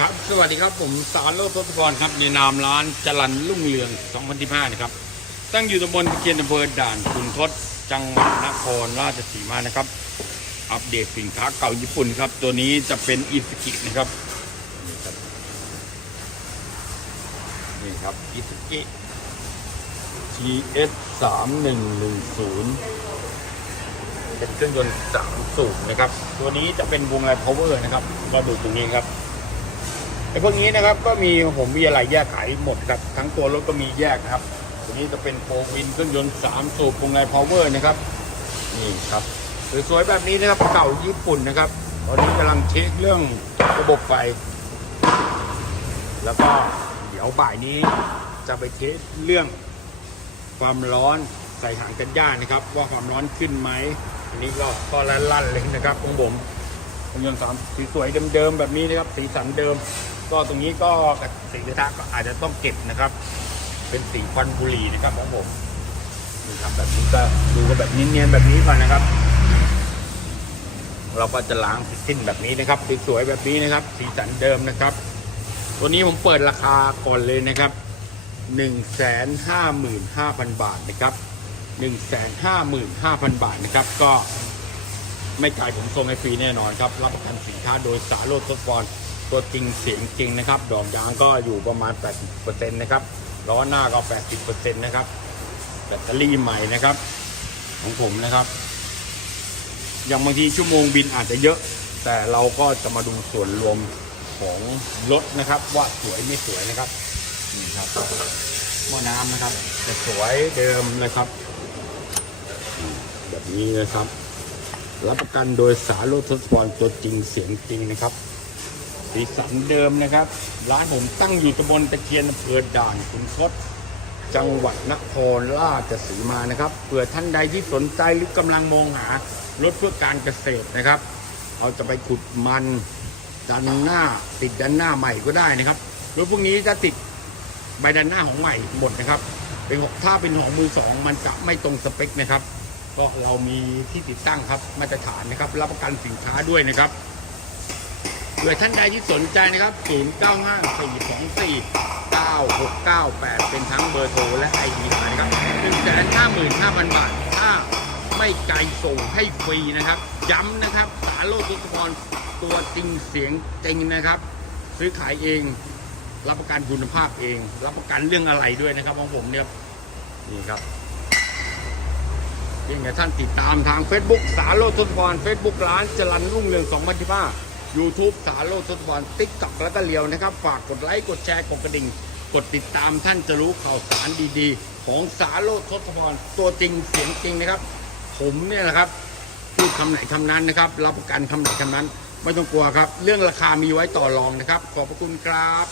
ครับสวัสดีครับผมสารโลทศพรครับในนามร้านจรันรุ่งเรือง2015นะครับตั้งอยู่ตำบลตะเคียนอำเภอด่านขุนทดจังหวัดนครราชสีมานะครับ อัปเดตสินค้าเก่าญี่ปุ่นครับ ตัวนี้จะเป็นอิสกินะครับนี่ครับนี่ครับอิสกิ TS 3110เป็นเครื่องยนต์สามสูบนะครับ ตัวนี้จะเป็นวงไลพาวเวอร์นะครับก็ดูตรงนี้ครับ ไอ้พวกนี้นะครับก็มีผมมีอะไรแยกขายหมดครับทั้งตัวรถก็มีแยกนะครับตัวนี้จะเป็นโฟวินเครื่องยนต์สามสูบวงไลพาวเวอร์นะครับนี่ครับสวยๆแบบนี้นะครับเก่าญี่ปุ่นนะครับตอนนี้กำลังเช็คเรื่องระบบไฟ แล้วก็เดี๋ยวบ่ายนี้จะไปเทสเรื่องความร้อนใส่ถังกันย่านะครับ ว่าความร้อนขึ้นไหมอันนี้ก็ก็ลั่นๆเลยนะครับของผมเครื่องยนต์สามสีสวยเดิมๆแบบนี้นะครับสีสันเดิม ก็ตรงนี้ก็สีกระทะก็อาจจะต้องเก็บนะครับ เป็นสีควันบุหรี่นะครับของผมนี่ครับแบบนี้ก็ดูกันแบบเนียนๆแบบนี้ก่อนนะครับ เราก็จะล้างสิสิ้นแบบนี้นะครับสวยๆแบบนี้นะครับ สีสันเดิมนะครับ ตัวนี้ผมเปิดราคาก่อนเลยนะครับ155,000บาทนะครับ155,000บาทนะครับ ก็ไม่จ่ายผมส่งให้ฟรีแน่นอนครับ รับประกันสินค้าโดยสาโรดทศพร ตัวจริงเสียงจริงนะครับ ดอกยางก็อยู่ประมาณ 80%นะครับล้อหน้าก็ 80%นะครับแบตเตอรี่ใหม่นะครับ ของผมนะครับ อย่างบางทีชั่วโมงบินอาจจะเยอะ แต่เราก็จะมาดูส่วนรวมของรถนะครับ ว่าสวยไม่สวยนะครับนี่ครับหม้อน้ำนะครับจะสวยเดิมนะครับ แบบนี้นะครับ รับประกันโดยสาโรถทศพรตัวจริงเสียงจริงนะครับ สีสันเดิมนะครับ ร้านผมตั้งอยู่ตำบลตะเคียนอำเภอด่านขุนทดจังหวัดนครราชสีมานะครับเผื่อท่านใดที่สนใจหรือกำลังมองหารถเพื่อการเกษตรนะครับ เราจะไปขุดมันดันหน้าติดดันหน้าใหม่ก็ได้นะครับรถพวกนี้จะติดใบดันหน้าของใหม่หมดนะครับ เป็นถ้าเป็นของมือสองมันจะไม่ตรงสเปคนะครับ ก็เรามีที่ติดตั้งครับมาตรฐานนะครับ รับประกันสินค้าด้วยนะครับ ผื่อท่านใดที่สนใจนะครับ 0954249698 เป็นทั้งเบอร์โทรและไอดีน์ครับ155,000 บาท ถ้าไม่ไกลส่งให้ฟรีนะครับ ย้ำนะครับ สาโลทุกพรตัวจริงเสียงจริงนะครับ ซื้อขายเอง รับประกันคุณภาพเอง รับประกันเรื่องอะไรด้วยนะครับของผมเนี่ยนี่ครับเพียงท่านติดตามทาง Facebook สาโรจน์ทศพร Facebook ร้านจรันรุ่งเรือง2015 YouTube สาโรจน์ทศพรติ๊กต็อกแล้วก็เลียวนะครับ ฝากกดไลค์กดแชร์กดกระดิ่ง กดติดตามท่านจะรู้ข่าวสารดีๆ ของสารจน์ทศพรตัวจริงเสียงจริงนะครับ ผมเนี่ยแหละครับพูดคำไหนคำนั้นนะครับ รับประกันคำไหนคำนั้น ไม่ต้องกลัวครับ เรื่องราคามีไว้ต่อรองนะครับ ขอบพระคุณครับ